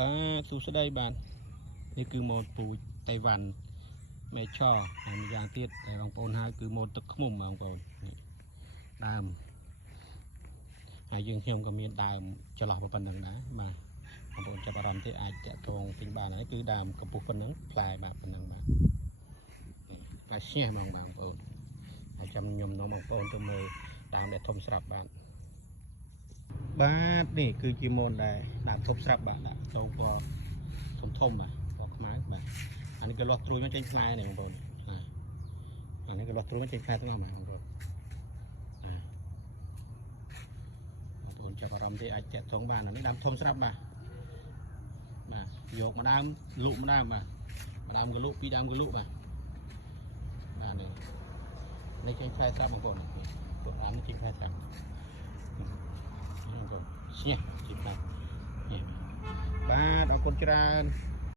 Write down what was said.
បាទសួស្តីបាទនេះគឺម៉ូតពូជតៃវ៉ាន់មេឆោហើយម្យ៉ាងទៀតដែលបងប្អូនហៅគឺម៉ូតទឹកឃ្មុំបងប្អូននេះដើមហើយយើងខ្ញុំក៏មានដើមចន្លោះប៉ុណ្្នឹងដែរបាទបងប្អូនចាប់អារម្មណ៍ទេអាចតាក់ទងទិញបានហើយគឺដើមកម្ពស់ប៉ុណ្្នឹងផ្លែបាទប៉ុណ្្នឹងបាទផ្លែឈ្នះហ្មងបងប្អូនហើយចាំខ្ញុំនាំបងប្អូនទៅមើលដើមដែលធំស្រាប់បាទនេះគឺជាម៉ូនដែលដើមធំស្រាប់បាទដាក់តងពណ៌ធំបាទពណ៌ខ្មៅបាទអានេះក៏លាស់ត្រួយមកចេញផ្លែនេះបងប្អូនអានេះក៏លាស់ត្រួយមកចេញផ្លែទាំងអស់បាទបងប្អូនបងប្អូនចាប់អារម្មណ៍ទេអាចតាក់ទងបានអានេះដើមធំស្រាប់បាទយកម្ដើមលក់ម្ដើមបាទម្ដើមក៏លក់ពីរដើមក៏លក់បាទនេះចេញផ្លែស្រាប់បងប្អូនពួកដើមនេះចេញផ្លែស្រាប់បងប្អូនឈ្នះចេញផ្លែបាទអរគុណច្រើន